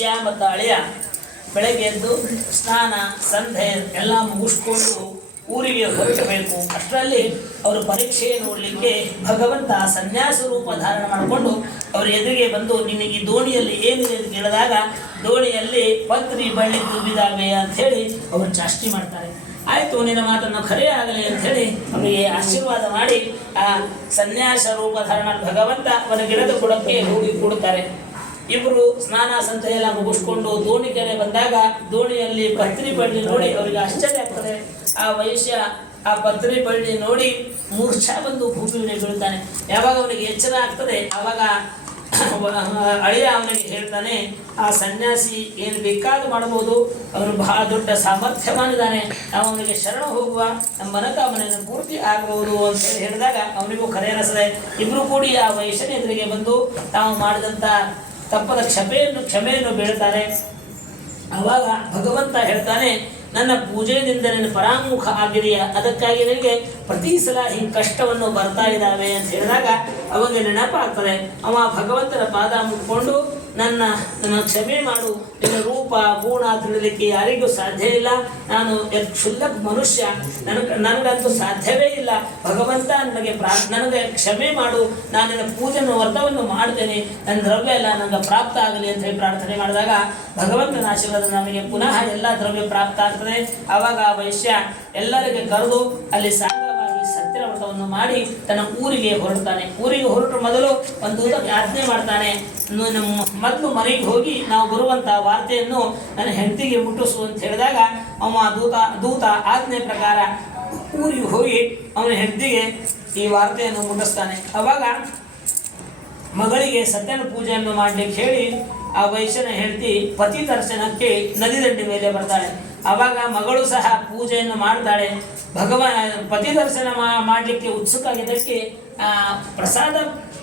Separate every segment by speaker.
Speaker 1: ವೈಶ್ಯ ಮತ್ತು ಅಳಿಯ ಬೆಳಗ್ಗೆ ಎದ್ದು ಸ್ನಾನ, ಸಂಧೆ ಎಲ್ಲ ಮುಗಿಸ್ಕೊಂಡು ಊರಿಗೆ ಹೊರಟಬೇಕು. ಅಷ್ಟರಲ್ಲಿ ಅವರು ಪರೀಕ್ಷೆ ನೋಡಲಿಕ್ಕೆ ಭಗವಂತ ಸನ್ಯಾಸ ರೂಪ ಧಾರಣ ಮಾಡಿಕೊಂಡು ಅವ್ರ ಎದುರಿಗೆ ಬಂದು, ನಿನಗೆ ದೋಣಿಯಲ್ಲಿ ಏನಿದೆ ಅಂತ ಕೇಳಿದಾಗ, ದೋಣಿಯಲ್ಲಿ ಪತ್ರಿ ಬಳ್ಳಿ ತುಂಬಿದಾವೆ ಅಂತ ಹೇಳಿ ಅವರು ಚಾಷ್ಟಿ ಮಾಡ್ತಾರೆ. ಆಯ್ತು, ನಿನ್ನ ಮಾತನ್ನು ಖರೆ ಆಗಲಿ ಅಂತ ಹೇಳಿ ಅವರಿಗೆ ಆಶೀರ್ವಾದ ಮಾಡಿ ಆ ಸನ್ಯಾಸ ರೂಪ ಧಾರಣ ಭಗವಂತ ಅವನ ಗಿಡದ ಕೊಡಕ್ಕೆ ಹೋಗಿ ಕೊಡುತ್ತಾರೆ ಇಬ್ಬರು ಸ್ನಾನ ಸಂತೆ ಎಲ್ಲ ಮುಗಿಸ್ಕೊಂಡು ದೋಣಿ ಕೆರೆ ಬಂದಾಗ ದೋಣಿಯಲ್ಲಿ ಪತ್ರಿ ಬಳ್ಳಿ ನೋಡಿ ಅವರಿಗೆ ಆಶ್ಚರ್ಯ ಆಗ್ತದೆ. ಆ ವೈಶ್ಯ ಆ ಪತ್ರಿ ಬಳ್ಳಿ ನೋಡಿ ಮೂರ್ಛ ಬಂದು ಭೂಮಿ ಮೇಲೆ ಬೀಳ್ತಾನೆ ಯಾವಾಗ ಅವನಿಗೆ ಎಚ್ಚರ ಆಗ್ತದೆ, ಅವಾಗ ಅಳಿಯ ಅವನಿಗೆ ಹೇಳ್ತಾನೆ, ಆ ಸನ್ಯಾಸಿ ಏನು ಬೇಕಾದ್ರೂ ಮಾಡಬಹುದು ಅವನು ಬಹಳ ದೊಡ್ಡ ಸಾಮರ್ಥ್ಯವಾನಿದ್ದಾನೆ. ಅವನಿಗೆ ಶರಣ ಹೋಗುವ, ನಮ್ಮ ಮನಕಾಮನೆಯನ್ನು ಪೂರ್ತಿ ಆಗಬಹುದು ಅಂತ ಹೇಳಿ ಹೇಳಿದಾಗ ಅವನಿಗೂ ಕರೆ ಅನಿಸದೆ ಇಬ್ರು ಕೂಡಿ ಆ ವೈಶ್ಯನ ಎದುರಿಗೆ ಬಂದು, ತಾವು ಮಾಡಿದಂಥ ತಪ್ಪದ ಕ್ಷಮೆಯನ್ನು ಕ್ಷಮೆಯನ್ನು ಬೀಳ್ತಾನೆ. ಆವಾಗ ಭಗವಂತ ಹೇಳ್ತಾನೆ ನನ್ನ ಪೂಜೆಯಿಂದ ನನ್ನ ಪರಾಮುಖ ಆಗಿದೆಯಾ? ಅದಕ್ಕಾಗಿ ನನಗೆ ಪ್ರತಿ ಸಲ ಹಿಂಗೆ ಕಷ್ಟವನ್ನು ಬರ್ತಾ ಇದ್ದಾವೆ ಅಂತ ಹೇಳಿದಾಗ ಅವಾಗ ನೆನಪಾಗ್ತದೆ. ಅವ ಭಗವಂತನ ಪಾದ ಮುಟ್ಕೊಂಡು ನನ್ನ ನನ್ನ ಕ್ಷಮೆ ಮಾಡು, ನಿನ್ನ ರೂಪ, ಗುಣ ತಿಳಿಲಿಕ್ಕೆ ಯಾರಿಗೂ ಸಾಧ್ಯ ಇಲ್ಲ. ನಾನು ಕ್ಷುಲ್ಲ ಮನುಷ್ಯ. ನನಗೆ ನನಗಂತೂ ಸಾಧ್ಯವೇ ಇಲ್ಲ. ಭಗವಂತ ನನಗೆ ಪ್ರಾ, ನನಗೆ ಕ್ಷಮೆ ಮಾಡು. ನಾನು ನನ್ನ ಪೂಜೆಯನ್ನು, ವ್ರತವನ್ನು ಮಾಡ್ತೇನೆ. ನನ್ನ ದ್ರವ್ಯ ಎಲ್ಲ ನನಗೆ ಪ್ರಾಪ್ತ ಆಗಲಿ ಅಂತ ಹೇಳಿ ಪ್ರಾರ್ಥನೆ ಮಾಡಿದಾಗ ಭಗವಂತನ ಆಶೀರ್ವಾದ ನಮಗೆ ಪುನಃ ಎಲ್ಲ ದ್ರವ್ಯ ಪ್ರಾಪ್ತ ಆಗ್ತದೆ ಆವಾಗ ಆ ವೈಶ್ಯ ಎಲ್ಲರಿಗೆ ಕರೆದು ಅಲ್ಲಿ ಸಾಂಗವಾಗಿ ಸತ್ಯರ ವ್ರತವನ್ನು ಮಾಡಿ ತನ್ನ ಊರಿಗೆ ಹೊರಡ್ತಾನೆ ಊರಿಗೆ ಹೊರಟ ಮೊದಲು ಒಂದು ದೂತ ಆಜ್ಞೆ ಮಾಡ್ತಾನೆ. ಮೊದಲು ಮನೆಗೆ ಹೋಗಿ ನಾವು ಬರುವಂತ ವಾರ್ತೆಯನ್ನು ನನ್ನ ಹೆಂಡತಿಗೆ ಮುಟ್ಟಿಸು ಅಂತ ಹೇಳಿದಾಗ ಅವ ದೂತ ದೂತ ಆಜ್ಞೆ ಪ್ರಕಾರ ಊರಿಗೆ ಹೋಗಿ ಅವನ ಹೆಂಡತಿಗೆ ಈ ವಾರ್ತೆಯನ್ನು ಮುಟ್ಟಿಸ್ತಾನೆ. ಅವಾಗ ಮಗಳಿಗೆ ಸತ್ಯನ ಪೂಜೆಯನ್ನು ಮಾಡಲಿಕ್ಕೆ ಹೇಳಿ ಆ ವೈಶ್ಯನ ಹೆಂಡತಿ ಪತಿ ದರ್ಶನಕ್ಕೆ ನದಿ ದಂಡೆ ಮೇಲೆ ಬರ್ತಾಳೆ. ಅವಾಗ ಮಗಳು ಸಹ ಪೂಜೆಯನ್ನು ಮಾಡ್ತಾಳೆ. ಭಗವ ಪತಿ ದರ್ಶನ ಮಾಡಲಿಕ್ಕೆ ಉತ್ಸುಕ ಉತ್ಸುಕಾಗಿದ್ದಕ್ಕೆ ಪ್ರಸಾದ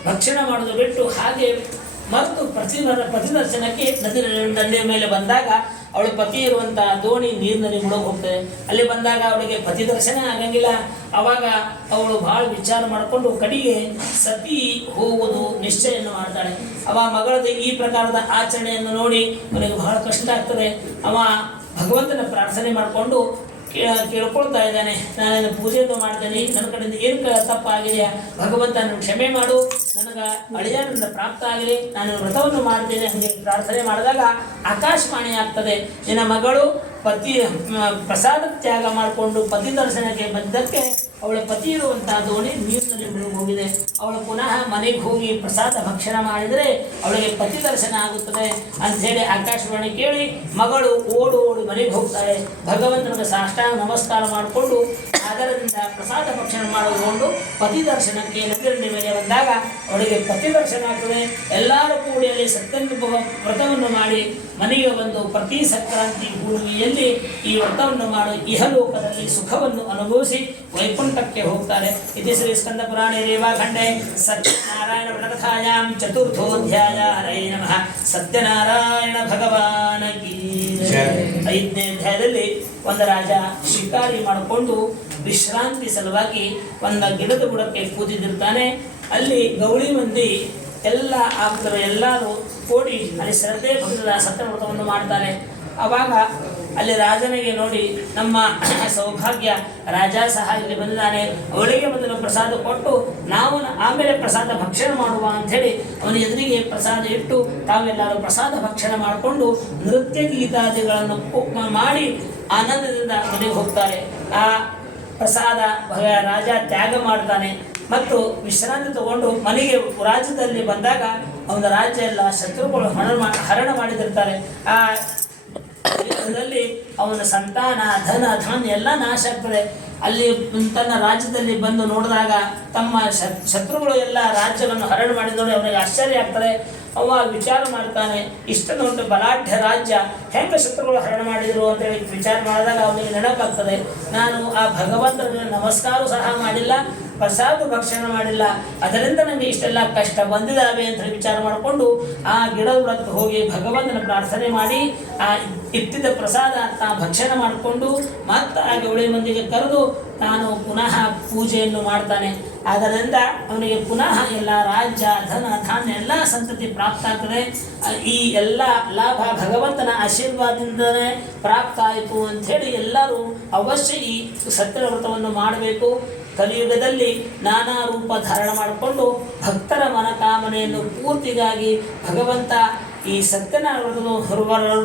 Speaker 1: ಭಕ್ಷಣ ಮಾಡೋದು ಬಿಟ್ಟು ಹಾಗೆ ಮತ್ತು ಪ್ರತಿ ಪತಿ ದರ್ಶನಕ್ಕೆ ನದಿ ದಂಡೆಯ ಮೇಲೆ ಬಂದಾಗ ಅವಳು ಪತಿ ಇರುವಂತಹ ದೋಣಿ ನೀರಿನಲ್ಲಿ ಮುಳುಗಿ ಅಲ್ಲಿ ಬಂದಾಗ ಅವಳಿಗೆ ಪತಿ ದರ್ಶನ ಆಗಂಗಿಲ್ಲ. ಅವಾಗ ಅವಳು ಬಹಳ ವಿಚಾರ ಮಾಡಿಕೊಂಡು ಕಡೆಗೆ ಸತಿ ಹೋಗುವುದು ನಿಶ್ಚಯವನ್ನು ಮಾಡ್ತಾಳೆ. ಅವ ಮಗಳದ ಈ ಪ್ರಕಾರದ ಆಚರಣೆಯನ್ನು ನೋಡಿ ಅವನಿಗೆ ಬಹಳ ಕಷ್ಟ ಆಗ್ತದೆ. ಅವ ಭಗವಂತನ ಪ್ರಾರ್ಥನೆ ಮಾಡಿಕೊಂಡು ಕೇಳ್ಕೊಳ್ತಾ ಇದ್ದಾನೆ. ನಾನು ಪೂಜೆಯನ್ನು ಮಾಡ್ತೇನೆ. ನನ್ನ ಕಡೆಯಿಂದ ಏನು ತಪ್ಪಾಗಿದೆಯಾ? ಭಗವಂತನ ಕ್ಷಮೆ ಮಾಡು. ನನಗೆ ಅಳಿಯನಿಂದ ಪ್ರಾಪ್ತ ಆಗಲಿ, ನಾನು ವ್ರತವನ್ನು ಮಾಡ್ತೇನೆ ಹಾಗೆ ಪ್ರಾರ್ಥನೆ ಮಾಡಿದಾಗ ಆಕಾಶವಾಣಿ ಆಗ್ತದೆ. ನಿನ್ನ ಮಗಳು ಪತಿ ಪ್ರಸಾದ ತ್ಯಾಗ ಮಾಡಿಕೊಂಡು ಪತಿ ದರ್ಶನಕ್ಕೆ ಬಂದಕ್ಕೆ ಅವಳ ಪತಿ ಇರುವಂತಹ ದೋಣಿ ನೀರಿನಲ್ಲಿ ಮುಳುಗಿ ಹೋಗಿದೆ ಅವಳು ಪುನಃ ಮನೆಗೆ ಹೋಗಿ ಪ್ರಸಾದ ಭಕ್ಷಣ ಮಾಡಿದರೆ ಅವಳಿಗೆ ಪತಿ ದರ್ಶನ ಆಗುತ್ತದೆ ಅಂತ ಹೇಳಿ ಆಕಾಶವಾಣಿ ಕೇಳಿ, ಮಗಳು ಓಡು ಓಡು ಮನೆಗೆ ಹೋಗ್ತಾಳೆ. ಭಗವಂತನಿಗೆ ಸಾಷ್ಟಾಂಗ ನಮಸ್ಕಾರ ಮಾಡಿಕೊಂಡು ಆಧಾರದಿಂದ ಪ್ರಸಾದ ಭಕ್ಷಣ ಮಾಡಿಕೊಂಡು ಪತಿ ದರ್ಶನಕ್ಕೆ ನದಿರಂಡಿ ಮೇಲೆ ಬಂದಾಗ ಅವಳಿಗೆ ಪತಿ ದರ್ಶನ ಆಗ್ತದೆ. ಎಲ್ಲರೂ ಕೂಡಿ ಅಲ್ಲಿ ಸತ್ಯನುಭವ ವ್ರತವನ್ನು ಮಾಡಿ ಮನೆಗೆ ಬಂದು ಪ್ರತಿ ಸಂಕ್ರಾಂತಿ ಭೂಮಿಯಲ್ಲಿ ಈ ವ್ರತವನ್ನು ಮಾಡಿ ಇಹಲೋಕದಲ್ಲಿ ಸುಖವನ್ನು ಅನುಭವಿಸಿ ವೈಕುಂಠಕ್ಕೆ ಹೋಗ್ತಾರೆ. ಇದು ಶ್ರೀ ಸ್ಕಂದ ಪುರಾಣ ರೇವಾಖಂಡೆ ಸತ್ಯನಾರಾಯಣ ವ್ರತಕಥಾಯಾಂ ಚತುರ್ಥೋಧ್ಯಾಯ ಹರೇ ನಮಃ. ಸತ್ಯನಾರಾಯಣ ಭಗವಾನ ಕೀ. ಐದನೇ ಅಧ್ಯಾಯದಲ್ಲಿ ಒಂದು ರಾಜ ಶಿಕಾರಿ ಮಾಡಿಕೊಂಡು ವಿಶ್ರಾಂತಿ ಸಲುವಾಗಿ ಒಂದು ಗಿಡದ ಬುಡಕ್ಕೆ ಕೂತಿದ್ದಿರ್ತಾನೆ. ಅಲ್ಲಿ ಗೌಳಿ ಮಂದಿ ಎಲ್ಲ ಆಗ್ತಾರೆ ಎಲ್ಲರೂ ಕೂಡಿ ಅಲ್ಲಿ ಶ್ರದ್ಧೆ ಸತ್ಯವ್ರತವನ್ನು ಮಾಡ್ತಾರೆ. ಅವಾಗ ಅಲ್ಲಿ ರಾಜನಿಗೆ ನೋಡಿ ನಮ್ಮ ಸೌಭಾಗ್ಯ, ರಾಜ ಸಹ ಇಲ್ಲಿ ಬಂದಿದ್ದಾನೆ ಅವಳಿಗೆ ಮೊದಲು ಪ್ರಸಾದ ಕೊಟ್ಟು ನಾವು ಆಮೇಲೆ ಪ್ರಸಾದ ಭಕ್ಷಣ ಮಾಡುವ ಅಂಥೇಳಿ ಅವನ ಎದುರಿಗೆ ಪ್ರಸಾದ ಇಟ್ಟು ತಾವೆಲ್ಲರೂ ಪ್ರಸಾದ ಭಕ್ಷಣ ಮಾಡಿಕೊಂಡು ನೃತ್ಯ ಗೀತಾದಿಗಳನ್ನು ಮಾಡಿ ಆನಂದದಿಂದ ಮನೆಗೆ ಹೋಗ್ತಾರೆ. ಆ ಪ್ರಸಾದ ರಾಜ ತ್ಯಾಗ ಮಾಡ್ತಾನೆ. ಮತ್ತು ವಿಶ್ರಾಂತಿ ತಗೊಂಡು ಮನೆಗೆ ರಾಜ್ಯದಲ್ಲಿ ಬಂದಾಗ ಅವನ ರಾಜ್ಯ ಎಲ್ಲ ಶತ್ರುಗಳು ಹರಣ ಹರಣ ಮಾಡಿದಿರ್ತಾರೆ. ಆ ಯುದ್ಧದಲ್ಲಿ ಅವನ ಸಂತಾನ, ಧನ, ಧಾನ್ಯ ಎಲ್ಲ ನಾಶ ಆಗ್ತದೆ. ಅಲ್ಲಿ ತನ್ನ ರಾಜ್ಯದಲ್ಲಿ ಬಂದು ನೋಡಿದಾಗ ತಮ್ಮ ಶತ್- ಶತ್ರುಗಳು ಎಲ್ಲ ರಾಜ್ಯವನ್ನು ಹರಣ ಮಾಡಿದವರು ಅವನಿಗೆ ಆಶ್ಚರ್ಯ ಆಗ್ತಾರೆ ಅವ ವಿಚಾರ ಮಾಡ್ತಾನೆ ಇಷ್ಟ ದೊಡ್ಡ ಬಲಾಢ್ಯ ರಾಜ್ಯ, ಹೆಂಗೆ ಶತ್ರುಗಳು ಹರಣ ಮಾಡಿದರು ಅಂತ ಹೇಳಿ ವಿಚಾರ ಮಾಡಿದಾಗ ಅವನಿಗೆ ನೆನಪಾಗ್ತದೆ. ನಾನು ಆ ಭಗವಂತನ ನಮಸ್ಕಾರ ಸಹ ಮಾಡಿಲ್ಲ ಪ್ರಸಾದ ಭಕ್ಷಣ ಮಾಡಿಲ್ಲ. ಅದರಿಂದ ನನಗೆ ಇಷ್ಟೆಲ್ಲ ಕಷ್ಟ ಬಂದಿದ್ದಾವೆ ಅಂತ ಹೇಳಿ ವಿಚಾರ ಮಾಡಿಕೊಂಡು ಆ ಗಿಡದ ವ್ರತಕ್ಕೆ ಹೋಗಿ ಭಗವಂತನ ಪ್ರಾರ್ಥನೆ ಮಾಡಿ, ಆ ಇತ್ತಿದ್ದ ಪ್ರಸಾದ ಅಂತ ಭಕ್ಷಣ ಮಾಡಿಕೊಂಡು ಮತ್ತೆ ಆ ಗೌಳಿ ಮಂದಿಗೆ ಕರೆದು ತಾನು ಪುನಃ ಪೂಜೆಯನ್ನು ಮಾಡ್ತಾನೆ. ಅದರಿಂದ ಅವನಿಗೆ ಪುನಃ ಎಲ್ಲ ರಾಜ್ಯ, ಧನ, ಧಾನ್ಯ ಎಲ್ಲ ಸಂತತಿ ಪ್ರಾಪ್ತ ಆಗ್ತದೆ. ಈ ಎಲ್ಲ ಲಾಭ ಭಗವಂತನ ಆಶೀರ್ವಾದದಿಂದನೇ ಪ್ರಾಪ್ತ ಆಯಿತು ಅಂಥೇಳಿ ಎಲ್ಲರೂ ಅವಶ್ಯ ಈ ಸತ್ಯವ್ರತವನ್ನು ಮಾಡಬೇಕು. ಕಲಿಯುಗದಲ್ಲಿ ನಾನಾ ರೂಪ ಧಾರಣ ಮಾಡಿಕೊಂಡು ಭಕ್ತರ ಮನಕಾಮನೆಯನ್ನು ಪೂರ್ತಿಗಾಗಿ ಭಗವಂತ ಈ ಸತ್ಯನಾರಾಯಣ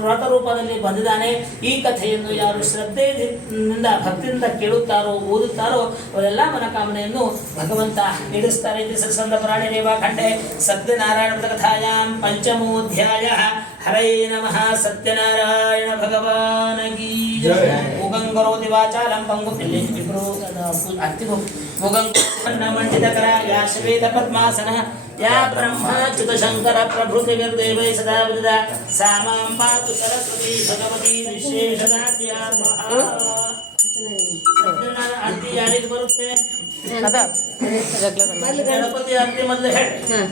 Speaker 1: ವ್ರತ ರೂಪದಲ್ಲಿ ಬಂದಿದ್ದಾನೆ. ಈ ಕಥೆಯನ್ನು ಯಾರು ಶ್ರದ್ಧೆಯಿಂದ ಭಕ್ತಿಯಿಂದ ಕೇಳುತ್ತಾರೋ ಓದುತ್ತಾರೋ ಅವರೆಲ್ಲ ಮನಕಾಮನೆಯನ್ನು ಭಗವಂತ ನೀಡಿಸ್ತಾರೆ. ಪ್ರಾಣಿ ಪುರಾಣ ರೇವಾ ಖಂಡೆ ಸತ್ಯನಾರಾಯಣ ಕಥಾಯಾಂ ಪಂಚಮೋಧ್ಯಾಯ. ಹರೇ ನಮಃ ಸತ್ಯನಾರಾಯಣ ಭಗವಾನ ಗೀ मुखं करोति वाचालं पङ्गुफिल्लिं विप्रो अन्तिमो मुखं कन्नमण्डितकराया श्वेतपद्मासनः या ब्रह्माच्युतशङ्करप्रभृतिभिर्देवै सदा वृदा सा माँ पातु सरस्वती
Speaker 2: भगवती विशेषदात्यात्मा
Speaker 1: गणपति आरती मतलब हाँ।